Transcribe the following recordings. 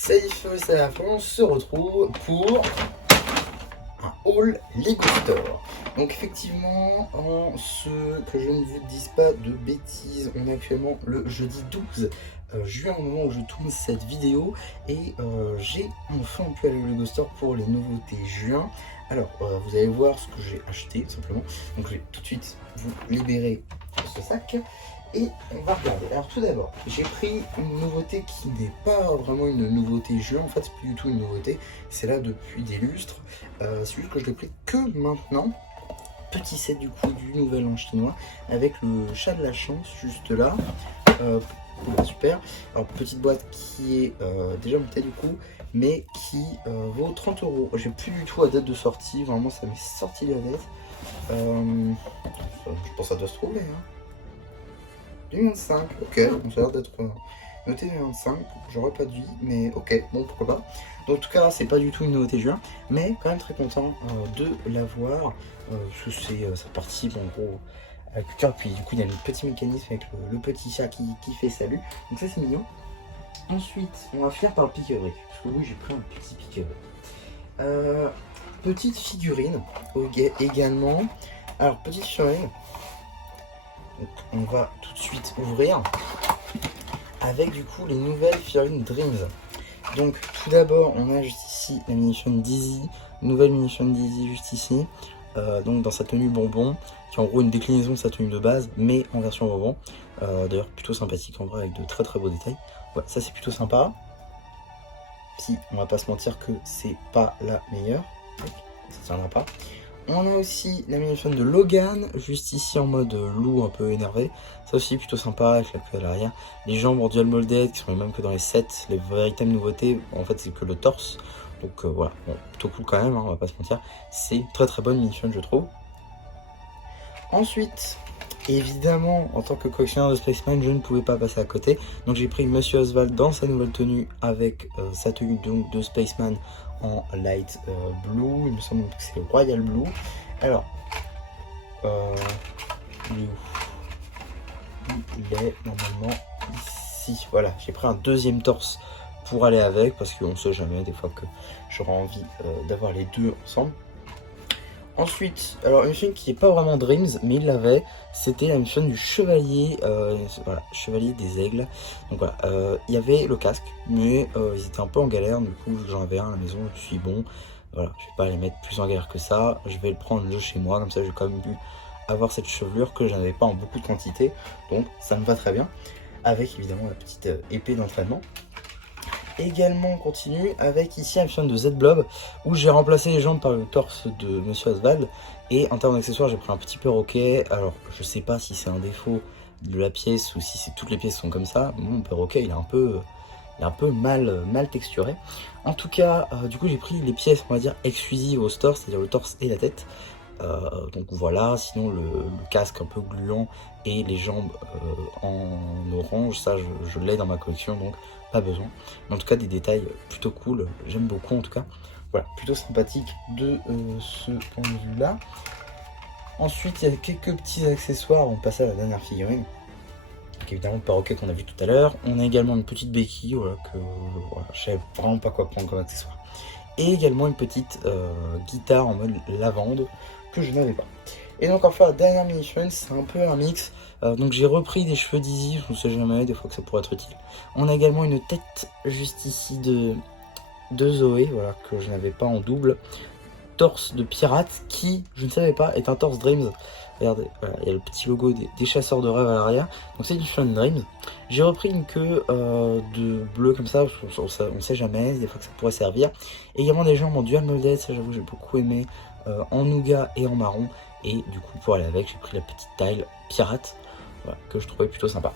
Salut, c'est la fin, on se retrouve pour un haul Lego Store. Donc effectivement, en ce que je ne vous dise pas de bêtises, on est actuellement le jeudi 12 juin au moment où je tourne cette vidéo et j'ai enfin pu aller au Lego Store pour les nouveautés juin. Alors vous allez voir ce que j'ai acheté simplement. Donc je vais tout de suite vous libérer ce sac. Et on va regarder. Alors tout d'abord, j'ai pris une nouveauté qui n'est pas vraiment une nouveauté juin, en fait c'est plus du tout une nouveauté, c'est là depuis des lustres, c'est juste que je l'ai pris que maintenant. Petit set du coup du nouvel an chinois, avec le chat de la chance juste là, super. Alors petite boîte qui est déjà montée du coup, mais qui vaut 30 €. J'ai plus du tout la date de sortie, vraiment ça m'est sorti de la tête. Je pense que ça doit se trouver, hein. 2025, ok, donc ça a l'air d'être noté 2025, j'aurais pas dit, mais ok, bon pourquoi pas. Donc en tout cas, c'est pas du tout une nouveauté juin, mais quand même très content de l'avoir, parce que ça participe en gros avec le cœur, puis du coup il y a le petit mécanisme avec le petit chat qui fait salut, donc ça c'est mignon. Ensuite, on va finir par le pique-brique, parce que oui, j'ai pris un petit pique-brique. Petite figurine, également. Alors, petite figurine. Donc, on va tout de suite ouvrir avec du coup les nouvelles figurines Dreams. Donc tout d'abord on a juste ici la Minition Dizzy, nouvelle Minition Dizzy juste ici, donc dans sa tenue bonbon, qui est en gros une déclinaison de sa tenue de base mais en version bonbon. D'ailleurs plutôt sympathique en vrai avec de très très beaux détails. Ouais, ça c'est plutôt sympa. Si on va pas se mentir que c'est pas la meilleure, donc ça tiendra pas. On a aussi la mini-chaîne de Logan, juste ici en mode loup un peu énervé. Ça aussi plutôt sympa avec la queue à l'arrière. Les jambes en dual molded qui sont les mêmes que dans les sets. Les véritables nouveautés, en fait c'est que le torse. Donc voilà, bon, plutôt cool quand même, hein, on va pas se mentir. C'est une très très bonne mini-chaîne je trouve. Ensuite, évidemment, en tant que collectionneur de Spaceman, je ne pouvais pas passer à côté. Donc j'ai pris Monsieur Oswald dans sa nouvelle tenue avec sa tenue donc, de Spaceman en light blue. Il me semble que c'est Royal Blue. Alors, il est normalement ici. Voilà, j'ai pris un deuxième torse pour aller avec parce qu'on ne sait jamais des fois que j'aurai envie d'avoir les deux ensemble. Ensuite, alors une chaîne qui n'est pas vraiment Dreams, mais il l'avait, c'était une chaîne du chevalier, voilà, chevalier des aigles. Donc voilà, il y avait le casque, mais ils étaient un peu en galère, du coup j'en avais un à la maison, je me suis dit bon, voilà, je vais pas les mettre plus en galère que ça, je vais le prendre de chez moi, comme ça j'ai quand même pu avoir cette chevelure que je n'avais pas en beaucoup de quantité, donc ça me va très bien, avec évidemment la petite épée d'entraînement. Également on continue avec ici un film de Z-Blob où j'ai remplacé les jambes par le torse de Monsieur Oswald. Et en termes d'accessoires j'ai pris un petit perroquet. Alors je sais pas si c'est un défaut de la pièce ou si c'est toutes les pièces sont comme ça. Mon perroquet il est un peu mal texturé. En tout cas du coup j'ai pris les pièces on va dire exclusives au store, c'est-à-dire le torse et la tête. Donc voilà, sinon le casque un peu gluant et les jambes en orange, ça je l'ai dans ma collection donc pas besoin. Mais en tout cas des détails plutôt cool, j'aime beaucoup en tout cas. Voilà, plutôt sympathique de ce point de vue là. Ensuite il y a quelques petits accessoires, on passe à la dernière figurine. Donc évidemment le perroquet qu'on a vu tout à l'heure. On a également une petite béquille, voilà, que voilà, je savais vraiment pas quoi prendre comme accessoire. Et également une petite guitare en mode lavande que je n'avais pas. Et donc enfin la dernière mini-chaîne c'est un peu un mix, donc j'ai repris des cheveux d'Izzy, je ne sais jamais, des fois que ça pourrait être utile. On a également une tête juste ici de Zoé, voilà, que je n'avais pas en double. Torse de pirate qui, je ne savais pas, est un torse Dreams. Regardez, voilà, il y a le petit logo des chasseurs de rêves à l'arrière. Donc c'est du Fun Dreams. J'ai repris une queue de bleu comme ça, on sait jamais, des fois que ça pourrait servir. Et également des jambes en dual molded, ça j'avoue j'ai beaucoup aimé, en nougat et en marron. Et du coup pour aller avec, j'ai pris la petite taille pirate, voilà, que je trouvais plutôt sympa.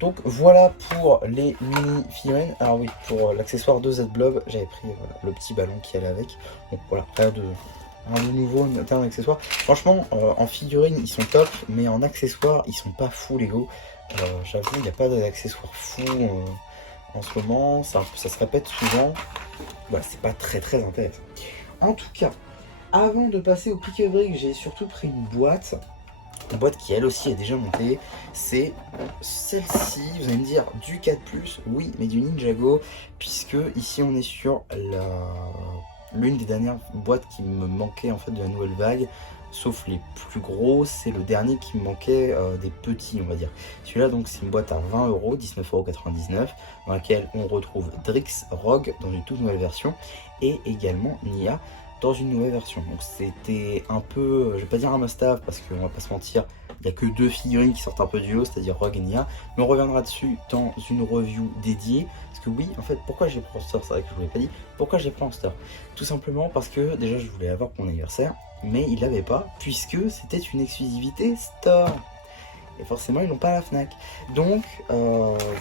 Donc voilà pour les mini figurines. Alors oui, pour l'accessoire de Z-Blob, j'avais pris voilà, le petit ballon qui allait avec. Donc voilà, rien de nouveau en termes d'accessoires. Franchement, en figurines, ils sont top, mais en accessoires, ils sont pas fous Lego. J'avoue, il n'y a pas d'accessoires fous en ce moment. Ça se répète souvent. Voilà, c'est pas très très intéressant. En tout cas, avant de passer au pique-brique, j'ai surtout pris une boîte Une boîte qui elle aussi est déjà montée, c'est celle-ci, vous allez me dire du 4+, oui, mais du Ninjago, puisque ici on est sur l'une des dernières boîtes qui me manquait en fait de la nouvelle vague, sauf les plus gros, c'est le dernier qui me manquait des petits, on va dire. Celui-là donc c'est une boîte à 20 €, 19,99 €, dans laquelle on retrouve Drix Rogue dans une toute nouvelle version, et également Nia dans une nouvelle version. Donc c'était un peu, je vais pas dire un must-have parce qu'on va pas se mentir, il n'y a que 2 figurines qui sortent un peu du lot, c'est-à-dire Rogue et Nia, mais on reviendra dessus dans une review dédiée. Parce que oui, en fait, pourquoi j'ai pris Hamster, c'est vrai que je vous l'ai pas dit, pourquoi j'ai pris Hamster? Tout simplement parce que déjà je voulais l'avoir pour mon anniversaire, mais il l'avait pas, puisque c'était une exclusivité store. Et forcément ils n'ont pas à la Fnac. Donc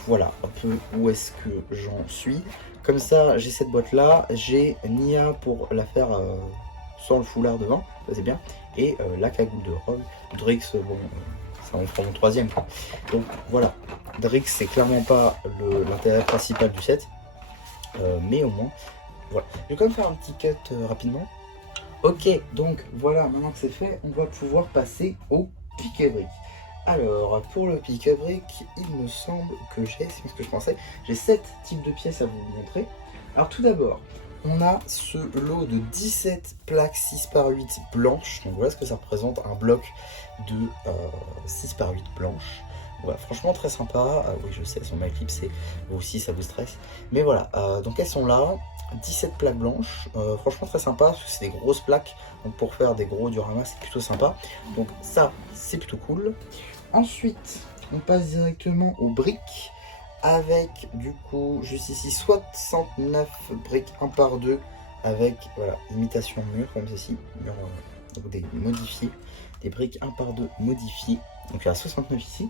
voilà un peu où est-ce que j'en suis. Comme ça j'ai cette boîte là, j'ai Nia pour la faire sans le foulard devant, ça c'est bien, et la cagoule de Rogue. Drix, bon, ça en fera mon 3e quoi. Donc voilà, Drix c'est clairement pas l'intérêt principal du set, mais au moins voilà. Je vais quand même faire un petit cut rapidement. Ok, donc voilà, maintenant que c'est fait, on va pouvoir passer au pique-brique. Alors, pour le pique-brique, il me semble que j'ai, c'est ce que je pensais, j'ai 7 types de pièces à vous montrer. Alors tout d'abord, on a ce lot de 17 plaques 6x8 blanches. Donc voilà ce que ça représente, un bloc de 6x8 blanches. Voilà, franchement très sympa. Oui, je sais, elles sont mal clipsées, vous aussi ça vous stresse. Mais voilà, donc elles sont là. 17 plaques blanches, franchement très sympa parce que c'est des grosses plaques, donc pour faire des gros dioramas c'est plutôt sympa, donc ça c'est plutôt cool. Ensuite on passe directement aux briques avec du coup juste ici 69 briques 1x2 avec voilà imitation mur comme ceci, donc des modifiés, des briques 1x2 modifiées, donc il y a 69 ici.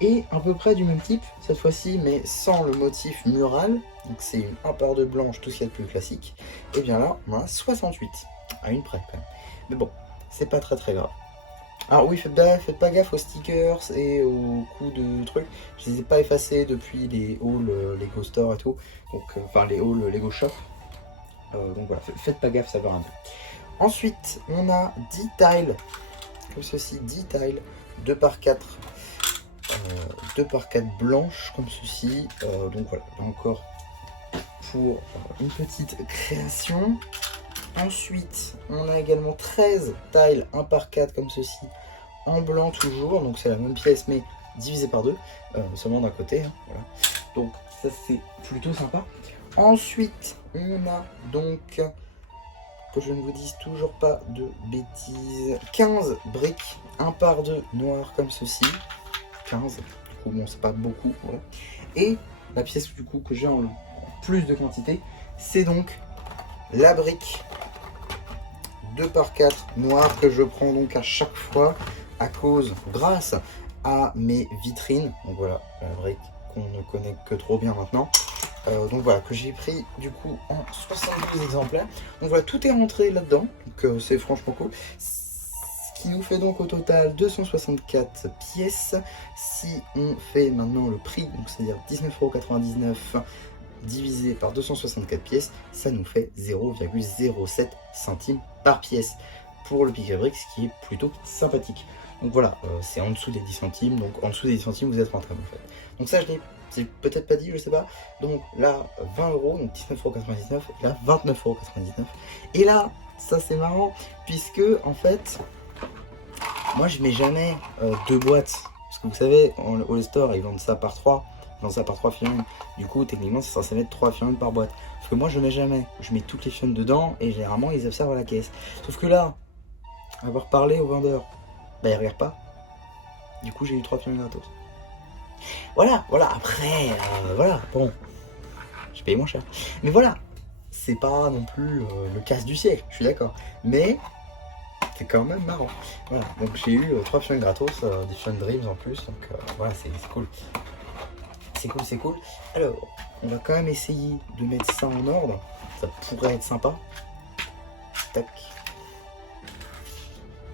Et à peu près du même type, cette fois-ci, mais sans le motif mural. Donc c'est une 1x2 blanche, tout ce qu'il y a de plus classique. Et bien là, on a 68, à une près quand même. Mais bon, c'est pas très grave. Alors oui, faites pas gaffe aux stickers et aux coups de trucs. Je les ai pas effacés depuis les hauls Lego Store et tout. Donc, enfin les hauls Lego Shop. Donc voilà, faites pas gaffe, ça veut rien dire. Ensuite, on a 10 tiles, comme ceci, 10 tiles, 2x4. 2x4 blanches comme ceci, donc voilà, là encore pour une petite création. Ensuite on a également 13 tiles 1x4 comme ceci en blanc toujours, donc c'est la même pièce mais divisé par 2, seulement d'un côté, hein, voilà. Donc ça c'est plutôt sympa. Ensuite on a donc, que je ne vous dise toujours pas de bêtises, 15 briques 1x2 noires comme ceci, 15, du coup bon c'est pas beaucoup, voilà. Et la pièce du coup que j'ai en plus de quantité, c'est donc la brique 2x4 noire que je prends donc à chaque fois grâce à mes vitrines. Donc voilà, la brique qu'on ne connaît que trop bien maintenant. Donc voilà, que j'ai pris du coup en 72 exemplaires. Donc voilà, tout est rentré là-dedans, donc c'est franchement cool. Qui nous fait donc au total 264 pièces. Si on fait maintenant le prix, donc c'est-à-dire 19,99 € divisé par 264 pièces, ça nous fait 0,07 centimes par pièce pour le pique-brique, ce qui est plutôt sympathique. Donc voilà, c'est en dessous des 10 centimes, donc en dessous des 10 centimes vous êtes rentable en fait. Donc ça je l'ai peut-être pas dit, je sais pas. Donc là 20 €, donc 19,99 €, et là 29,99 €. Et là, ça c'est marrant, puisque en fait, moi je mets jamais 2 boîtes, parce que vous savez, au store ils vendent ça par 3, ils vendent ça par 3 figurines, du coup techniquement c'est censé mettre 3 figurines par boîte, parce que moi je mets jamais, je mets toutes les figurines dedans et généralement ils observent à la caisse, sauf que là, avoir parlé au vendeur, bah il regarde pas, du coup j'ai eu 3 figurines gratos. Voilà, après, voilà, bon, j'ai payé moins cher, mais voilà, c'est pas non plus le casse du siècle, je suis d'accord, mais c'est quand même marrant. Voilà, donc j'ai eu 3 figurines gratos, des figurines Dreams en plus, donc voilà, c'est cool. C'est cool. Alors, on va quand même essayer de mettre ça en ordre, ça pourrait être sympa. Tac.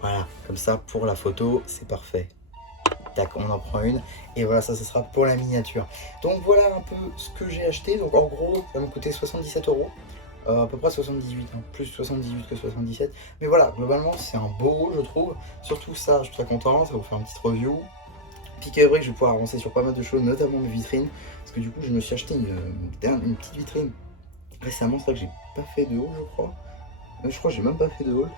Voilà, comme ça pour la photo, c'est parfait. Tac, on en prend une, et voilà, ça sera pour la miniature. Donc voilà un peu ce que j'ai acheté, donc en gros, ça m'a coûté 77 €. à peu près 78, hein, plus 78 que 77. Mais voilà, globalement c'est un beau haul je trouve. Surtout ça, je suis très content, ça va vous faire une petite review. Pick à Brick, je vais pouvoir avancer sur pas mal de choses, notamment mes vitrines. Parce que du coup je me suis acheté une petite vitrine récemment, c'est vrai que j'ai pas fait de haul je crois. Je crois que j'ai même pas fait de haul.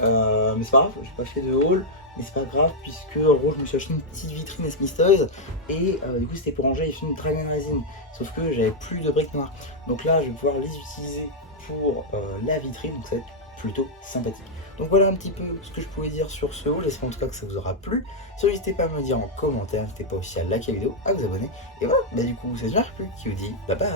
Mais c'est pas grave, j'ai pas fait de haul. Mais c'est pas grave puisque en gros je me suis acheté une petite vitrine à Smith Toys. Et du coup c'était pour ranger les films Dragon Resin. Sauf que j'avais plus de briques noires. Donc là je vais pouvoir les utiliser pour la vitrine. Donc ça va être plutôt sympathique. Donc voilà un petit peu ce que je pouvais dire sur ce haul. J'espère en tout cas que ça vous aura plu. N'hésitez pas à me dire en commentaire. N'hésitez pas aussi à liker la vidéo, à vous abonner. Et voilà, bah du coup c'est déjà plus qui vous dit bye bye.